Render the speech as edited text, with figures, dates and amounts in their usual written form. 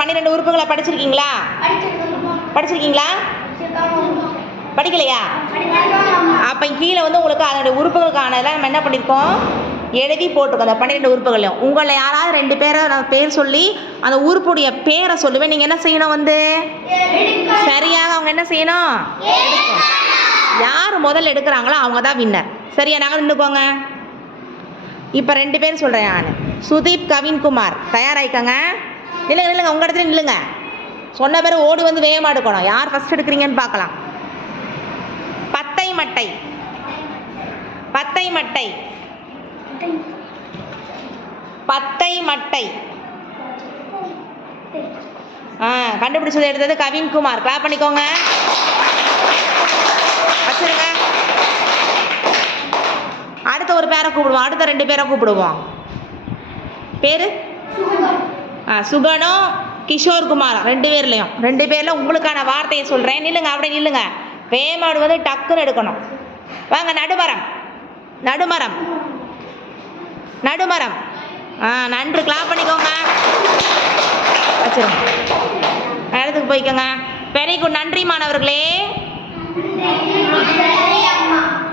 12 உறுப்புகளை படிச்சிருக்கீங்களா? படிச்சிருக்கீங்களா? படிக்கலையா? அப்போ கீழே வந்து உங்களுக்கு அதனுடைய உறுப்புகளுக்கானதெல்லாம் நம்ம என்ன பண்ணியிருக்கோம், எழுதி போட்டிருக்கோம். அந்த 12 உறுப்புகளையும் உங்களை யாராவது 2 பேரை நான் பேர் சொல்லி அந்த உறுப்புடைய பேரை சொல்லுவேன். நீங்கள் என்ன செய்யணும், வந்து சரியாக அவங்க என்ன செய்யணும், யார் முதல்ல எடுக்கிறாங்களோ அவங்க தான் வின்னர். சரியா? நாங்கள் நின்றுக்கோங்க. இப்போ 2 பேர் சொல்கிறேன் நான். சுதீப், கவின்குமார், தயாராகிக்கங்க. நில்லுங்க, உங்கள் இடத்துல நில்லுங்க. சொன்ன பேர் ஓடி வந்து வேகமாக எடுக்கணும். யார் ஃபஸ்ட் எடுக்கிறீங்கன்னு பார்க்கலாம். பத்தை மட்டை. பத்தை மட்டை. பத்தை மட்டை. கண்டுபிடிச்சது எடுத்தது கவின்குமார். கிளாப் பண்ணிக்கோங்க. வச்சிருங்க. அடுத்த ஒரு பேரை கூப்பிடுவோம். அடுத்த 2 பேரை கூப்பிடுவோம். பேரு சுகனும் கிஷோர்குமார். 2 பேர்லையும் 2 பேரில் உங்களுக்கான வார்த்தையை சொல்கிறேன். நில்லுங்க, அப்படியே நில்லுங்க. வேமாடு வந்து டக்குன்னு எடுக்கணும். வாங்க. நடுமரம். நடுமரம். நடுமரம். நன்று. கிளாப் பண்ணிக்கோங்க. வச்சிருங்க. இடத்துக்கு போய்க்கோங்க. Very good. நன்றி மாணவர்களே.